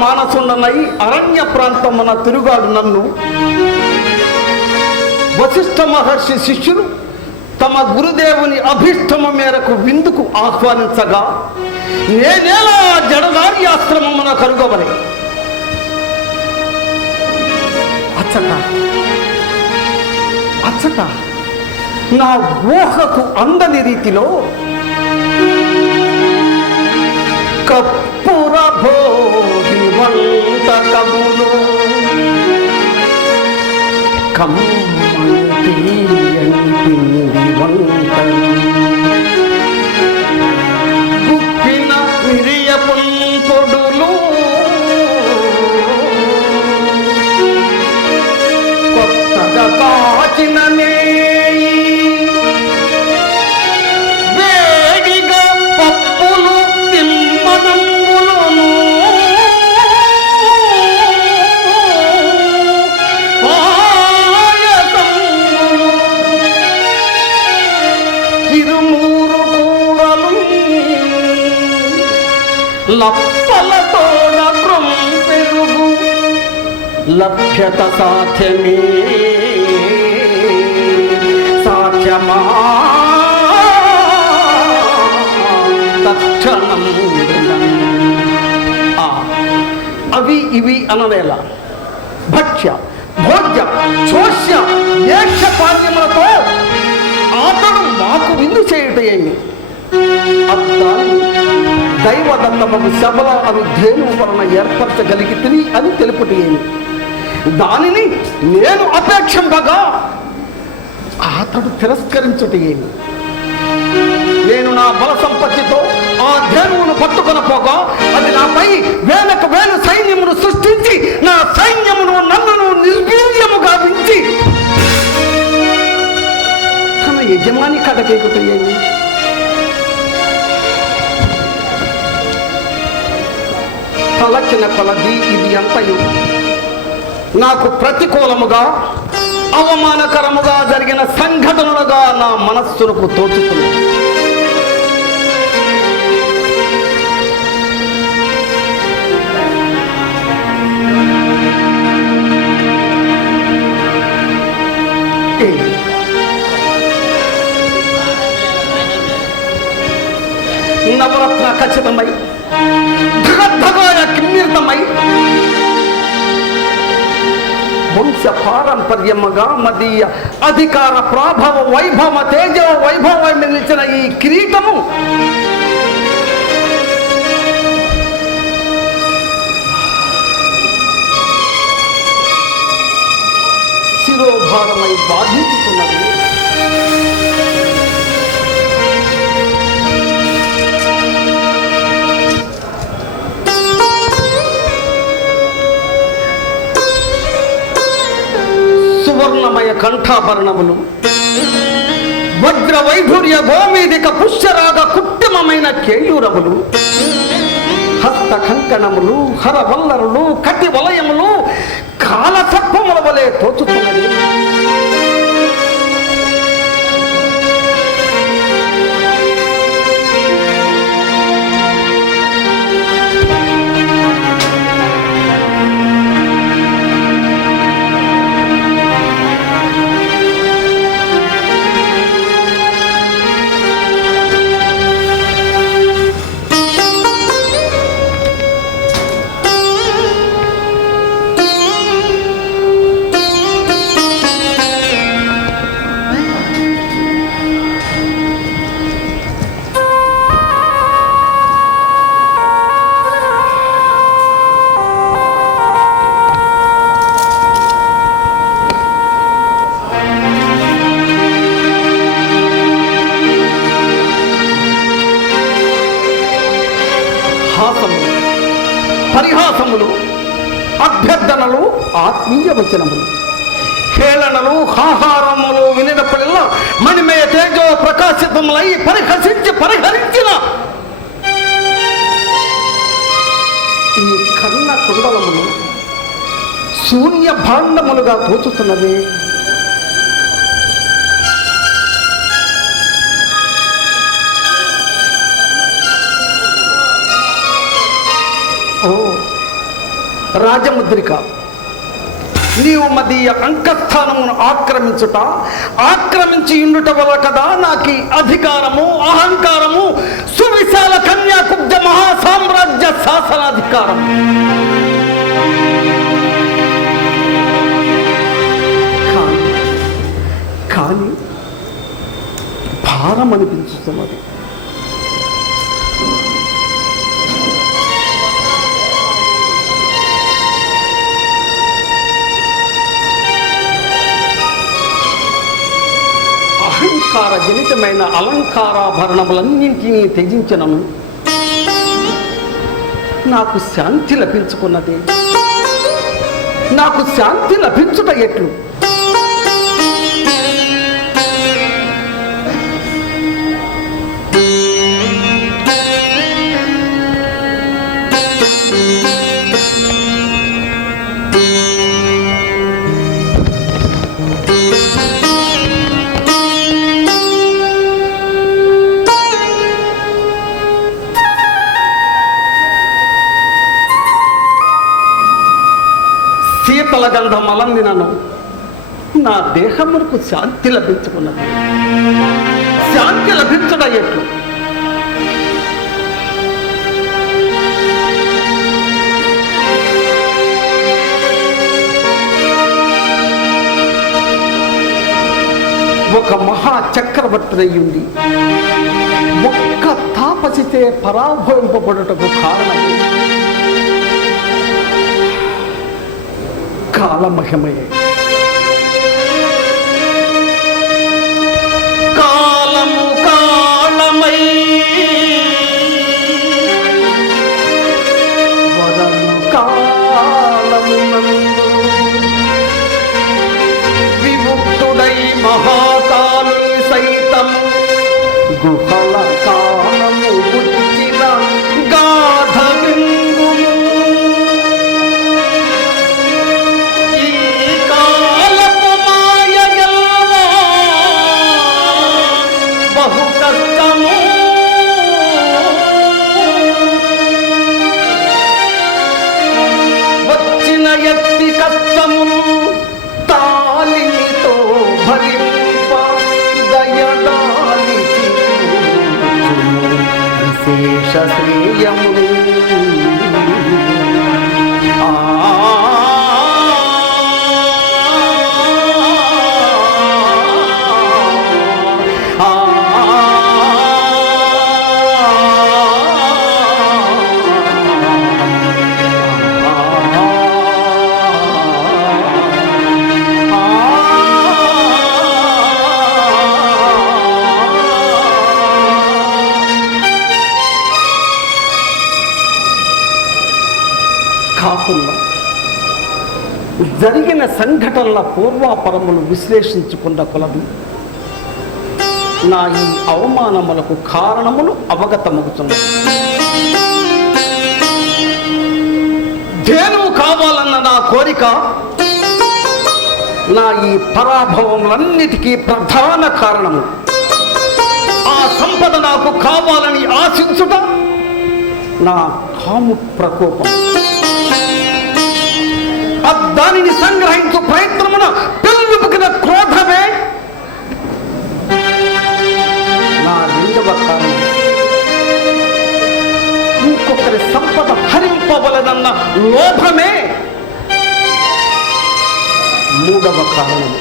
మానసుండనై అరణ్య ప్రాంతమున తిరుగాడు నన్ను. వశిష్ఠ మహర్షి శిష్యులు తమ గురుదేవుని అభిష్టమ మేరకు విందుకు ఆహ్వానించగా నేనేలా జడదారి ఆశ్రమమున కరుగవలే? అచ్చట అచ్చట నా ఊహకు అందని రీతిలో కప్పురభో శ్రీమంతకములు వంటకములు లప్పలతోడ పెరుగు లభ్యత సాధ్యమే. సాధ్యమా? తక్షణం. అవి ఇవి అనవేళ. భక్ష్య భోజ్య చోష్య ఏక్ష పాద్యములతో అతడు మాకు విందు చేయుట దైవదత్తమకు శబల అను ధేను వలన ఏర్పరచగలిగి తిని అని తెలుపుట దానిని నేను అపేక్షింపగా అతడు తిరస్కరించుటి ఏమి? నేను నా బల సంపత్తితో ఆ ధేనువును పట్టుకొని పోగా అది నాపై వేలకు వేలు సైన్యమును సృష్టించి నా సైన్యమును నన్నును నిర్వీర్యము గావించి తన యజమాని కడకేకుతాయేమి తలచిన కొలది ఇది అంతయు నాకు ప్రతికూలముగా అవమానకరముగా జరిగిన సంఘటనలుగా నా మనస్సునకు తోచుతుంది నవరత్న ఖచ్చితమై ధగధగాయ కిన్నీర్తమై వంశ పారంపర్యముగా మదీయ అధికార ప్రాభవ వైభవ తేజ వైభవ నిలిచిన ఈ కిరీటము శిరోభారమై బాధించుతున్నది. సువర్ణమయ కంఠాభరణములు. వజ్ర వైఢూర్య గోమేదిక పుష్యరాగ కుట్టిమమైన కేయూరములు. హస్త కంకణములు హరవల్లరులు కటి వలయములు కాలసర్పముల వలె తోచుతూ అభ్యర్థనలు ఆత్మీయ వచనములు. హేళనలు హాహారములు వినినప్పుడల్లా మణిమయ తేజో ప్రకాశితములై పరిహసించి పరిహరించిన. ఈ కన్న కుండలములు శూన్య భాండములుగా తోచుతున్నది రాజముద్రిక. నీవు మదీయ అంకస్థానమును ఆక్రమించుట ఆక్రమించి ఉండుట వల్ల కదా నాకు అధికారము అహంకారము సువిశాల కన్యాకుబ్జ మహాసామ్రాజ్య శాసనాధికారం కానీ కానీ భారం అనిపించుతున్నది అలంకార జనితమైన అలంకారాభరణములన్నింటినీ త్యజించినను. నాకు శాంతి లభించుకున్నది. నాకు శాంతి లభించుట ఎట్లు? గంధం అలందినను నా దేహమునకు శాంతి లభించుకున్నది. శాంతి లభించడం ఎట్లు ఒక మహా చక్రవర్తి ఒక్క తాపసితే పరాభవింపబడుటకు కారణం కాలమహిమయే కాలము కాలమై వరము కాలమునందు విముక్తుడై మహాకాలు సైతము గుహల కాలము Satriya Muni సంఘటనల పూర్వాపరములు విశ్లేషించుకున్న కొలది. నా ఈ అవమానములకు కారణములు అవగతమవుతున్నాయి ధేనువు కావాలన్న నా కోరిక నా ఈ పరాభవములన్నిటికీ ప్రధాన కారణము. ఆ సంపద నాకు కావాలని ఆశించుట నా కాము ప్రకోపం. దానిని సంగ్రహించు ప్రయత్నమున పెళ్ళుపుకిన క్రోధమే నా రెండవ కారణం ఇంకొకరి సంపద హరింపవలనన్న లోభమే మూడవ కారణం.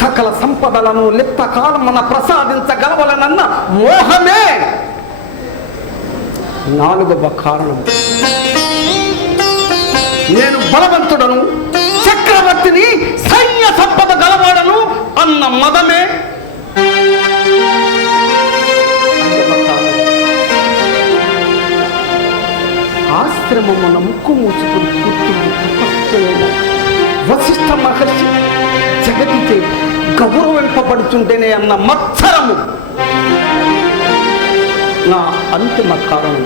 సకల సంపదలను లిప్త కాలమున ప్రసాదించగలవలనన్న మోహమే. నాలుగవ కారణం. బలవంతుడను చక్రవర్తిని సైన్య సంపద గలవాడను అన్న మదమే. ఆశ్రమమున ముక్కు మూసుకుని కూర్చుని తపస్సులైన వశిష్ఠ మహర్షి జగతిచే గౌరవింపబడుతుంటేనే అన్న మత్సరము. నా అంతిమ కారణం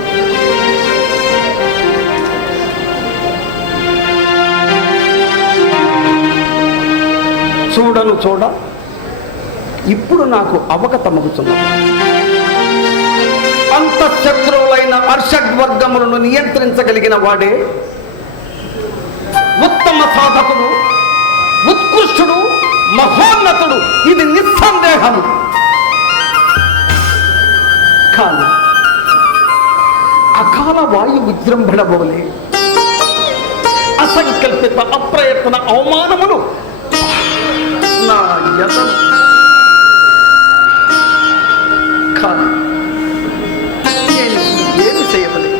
చూడను చూడ. ఇప్పుడు నాకు అవగతమగుతున్నది అంతఃశత్రువులైన అర్షడ్వర్గములను నియంత్రించగలిగిన వాడే ఉత్తమ సాధకుడు ఉత్కృష్టుడు మహోన్నతుడు. ఇది నిస్సందేహము. కానీ అకాల వాయు విజృంభణ బోలే అసంకల్పిత అప్రయత్న అవమానములు నా కానీ నేను ఏమి చేయవలే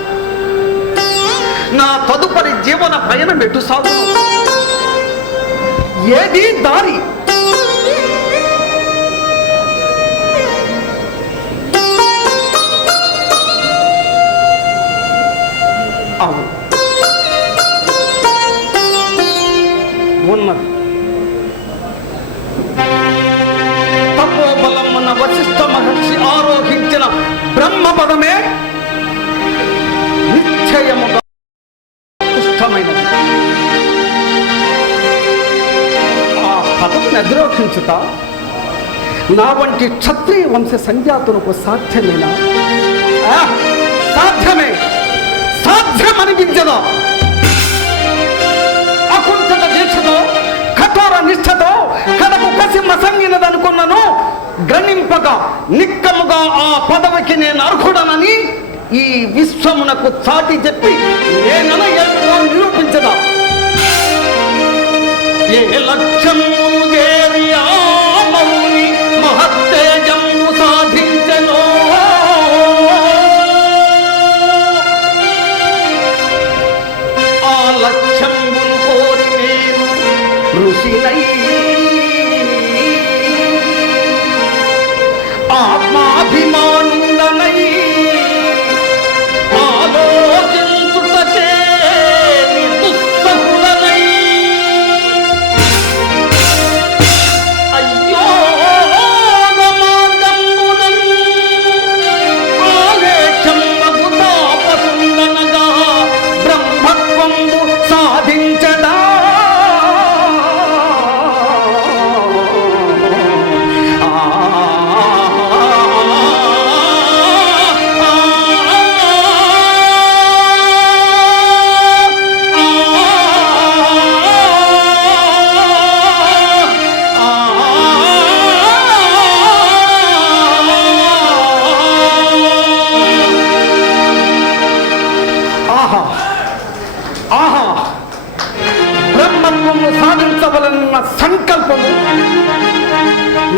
నా తదుపరి జీవన పయనం ఎటు సాగును ఏది దారి? బ్రహ్మపదమే నిశ్చయముగా ఇష్టమైనది ఆ పదం నిద్రోక్షించుట నా వంటి క్షత్రియ వంశ సంజాతులకు సాధ్యమేనా? సాధ్యమే. సాధ్యం సాధ్యమనిపించదా అకుంఠత దీక్షతో కఠోర నిష్ఠతో కథకు కసి మసంగినదా గణింపగా నిక్కముగా ఆ పదవికి నేను అర్హుడనని ఈ విశ్వమునకు చాటి చెప్పి నేనన ఎన్నో నిరూపించదా? ఏ లక్ష్యము చేరి He might.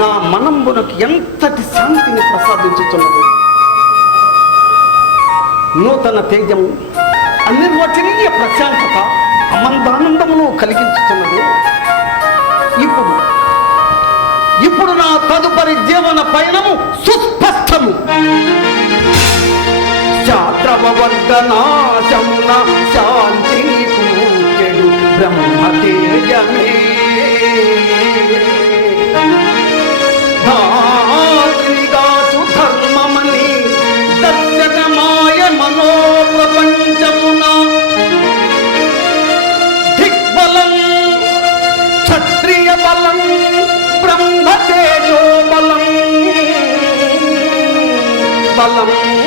నా మనంబునకు ఎంతటి శాంతిని ప్రసాదించుతున్నది? నూతన తేజము అనిర్వచనీయ ప్రశాంతత అమందానందమును కలిగించుతున్నది. ఇప్పుడు ఇప్పుడు నా తదుపరి జీవన పయనము సుస్పష్టము. శాంతి శాంతిని పూజడు బ్రహ్మతేజమే. బ్రహ్మతేజో బలం బలం